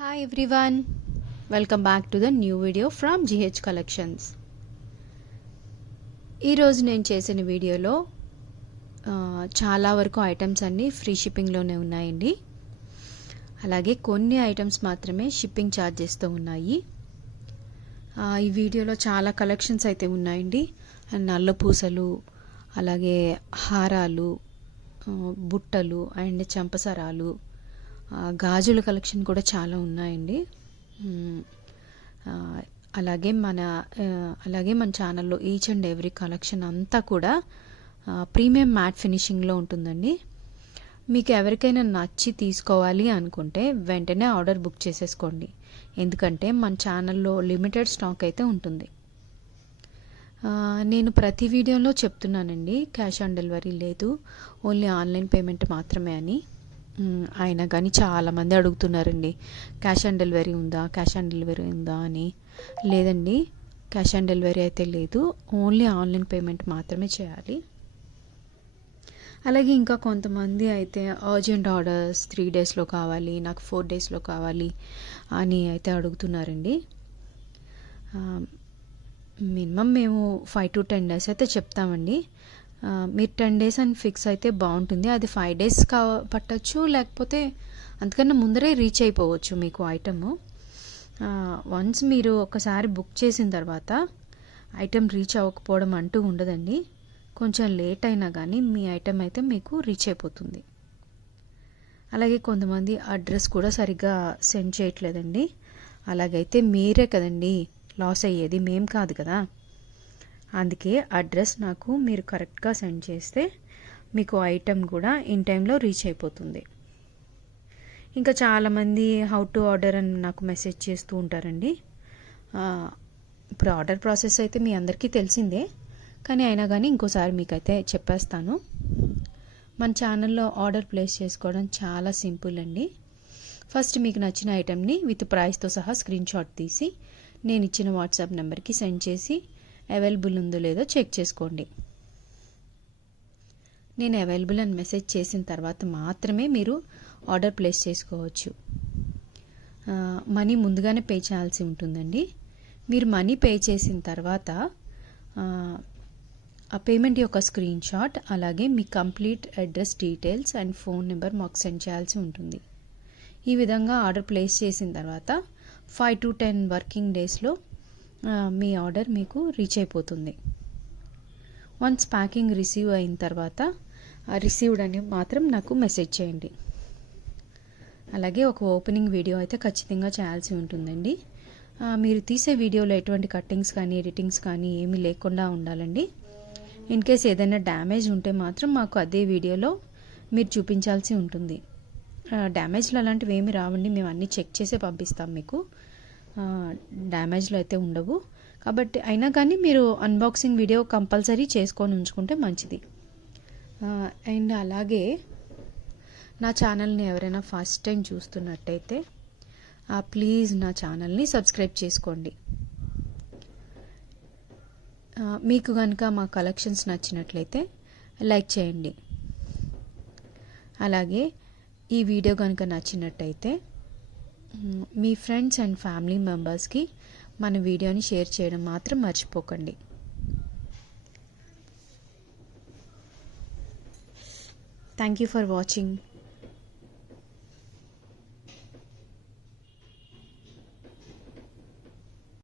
Hi everyone, welcome back to the new video from GH Collections. ఈ రోజు నేను చేసిన వీడియోలో చాలా వరకు ఐటమ్స్ అన్నీ ఫ్రీ షిప్పింగ్లోనే ఉన్నాయండి. అలాగే కొన్ని ఐటమ్స్ మాత్రమే షిప్పింగ్ ఛార్జెస్తో ఉన్నాయి. ఈ వీడియోలో చాలా కలెక్షన్స్ అయితే ఉన్నాయండి. నల్ల పూసలు, అలాగే హారాలు, బుట్టలు అండ్ చంపసరాలు, గాజుల కలెక్షన్ కూడా చాలా ఉన్నాయండి. అలాగే మన ఛానల్లో ఈచ్ అండ్ ఎవ్రీ కలెక్షన్ అంతా కూడా ప్రీమియం మ్యాట్ ఫినిషింగ్లో ఉంటుందండి. మీకు ఎవరికైనా నచ్చి తీసుకోవాలి అనుకుంటే వెంటనే ఆర్డర్ బుక్ చేసేసుకోండి, ఎందుకంటే మన ఛానల్లో లిమిటెడ్ స్టాక్ అయితే ఉంటుంది. నేను ప్రతి వీడియోలో చెప్తున్నానండి, క్యాష్ ఆన్ డెలివరీ లేదు, ఓన్లీ ఆన్లైన్ పేమెంట్ మాత్రమే అని. అయినా కానీ చాలామంది అడుగుతున్నారండి, క్యాష్ ఆన్ డెలివరీ ఉందా అని. లేదండి, క్యాష్ ఆన్ డెలివరీ అయితే లేదు, ఓన్లీ ఆన్లైన్ పేమెంట్ మాత్రమే చేయాలి. అలాగే ఇంకా కొంతమంది అయితే అర్జెంట్ ఆర్డర్స్ 3 డేస్లో కావాలి, నాకు 4 డేస్లో కావాలి అని అయితే అడుగుతున్నారండి. మినిమం మేము 5 to 10 డేస్ అయితే చెప్తామండి. మీరు 10 డేస్ అని ఫిక్స్ అయితే బాగుంటుంది. అది 5 డేస్ పట్టచ్చు, లేకపోతే అంతకన్నా ముందరే రీచ్ అయిపోవచ్చు మీకు ఐటమ్. వన్స్ మీరు ఒకసారి బుక్ చేసిన తర్వాత ఐటమ్ రీచ్ అవ్వకపోవడం అంటూ ఉండదండి. కొంచెం లేట్ అయినా కానీ మీ ఐటమ్ అయితే మీకు రీచ్ అయిపోతుంది. అలాగే కొంతమంది అడ్రస్ కూడా సరిగ్గా సెండ్ చేయట్లేదండి. అలాగైతే మీరే కదండి లాస్ అయ్యేది, మేం కాదు కదా. అందుకే అడ్రస్ నాకు మీరు కరెక్ట్గా సెండ్ చేస్తే మీకు ఐటమ్ కూడా ఇన్ టైంలో రీచ్ అయిపోతుంది. ఇంకా చాలామంది హౌ టు ఆర్డర్ అని నాకు మెసేజ్ చేస్తూ ఉంటారండి. ఇప్పుడు ఆర్డర్ ప్రాసెస్ అయితే మీ అందరికీ తెలిసిందే, కానీ అయినా కానీ ఇంకోసారి మీకైతే చెప్పేస్తాను. మన ఛానల్లో ఆర్డర్ ప్లేస్ చేసుకోవడం చాలా సింపుల్ అండి. ఫస్ట్ మీకు నచ్చిన ఐటమ్ని విత్ ప్రైస్తో సహా స్క్రీన్ షాట్ తీసి నేను ఇచ్చిన వాట్సాప్ నెంబర్కి సెండ్ చేసి అవైలబుల్ ఉందో లేదో చెక్ చేసుకోండి. నేను అవైలబుల్ అని మెసేజ్ చేసిన తర్వాత మాత్రమే మీరు ఆర్డర్ ప్లేస్ చేసుకోవచ్చు. మనీ ముందుగానే పే చేయాల్సి ఉంటుందండి. మీరు మనీ పే చేసిన తర్వాత ఆ పేమెంట్ యొక్క స్క్రీన్ షాట్, అలాగే మీ complete address details and phone number మాకు సెండ్ చేయాల్సి ఉంటుంది. ఈ విధంగా ఆర్డర్ ప్లేస్ చేసిన తర్వాత 5 to 10 వర్కింగ్ డేస్లో మీ ఆర్డర్ మీకు రీచ్ అయిపోతుంది. వన్స్ ప్యాకింగ్ రిసీవ్ అయిన తర్వాత రిసీవ్డ్ అని మాత్రం నాకు మెసేజ్ చేయండి. అలాగే ఒక ఓపెనింగ్ వీడియో అయితే ఖచ్చితంగా చేయాల్సి ఉంటుందండి. మీరు తీసే వీడియోలో ఎటువంటి కట్టింగ్స్ కానీ ఎడిటింగ్స్ కానీ ఏమీ లేకుండా ఉండాలండి. ఇన్ కేస్ ఏదైనా డ్యామేజ్ ఉంటే మాత్రం మాకు అదే వీడియోలో మీరు చూపించాల్సి ఉంటుంది. డ్యామేజ్లు అలాంటివి ఏమి రావండి, మేము అన్నీ చెక్ చేసే పంపిస్తాం మీకు. డ్యామేజ్లు అయితే ఉండవు. కాబట్టి అయినా కానీ మీరు అన్బాక్సింగ్ వీడియో కంపల్సరీ చేసుకొని ఉంచుకుంటే మంచిది. అండ్ అలాగే నా ఛానల్ని ఎవరైనా ఫస్ట్ టైం చూస్తున్నట్టయితే ప్లీజ్ నా ఛానల్ని సబ్స్క్రైబ్ చేసుకోండి. మీకు కనుక మా కలెక్షన్స్ నచ్చినట్లయితే లైక్ చేయండి. అలాగే ఈ వీడియో కనుక నచ్చినట్టయితే మీ ఫ్రెండ్స్ అండ్ ఫ్యామిలీ మెంబర్స్కి మన వీడియోని షేర్ చేయడం మాత్రం మర్చిపోకండి. Thank you for watching.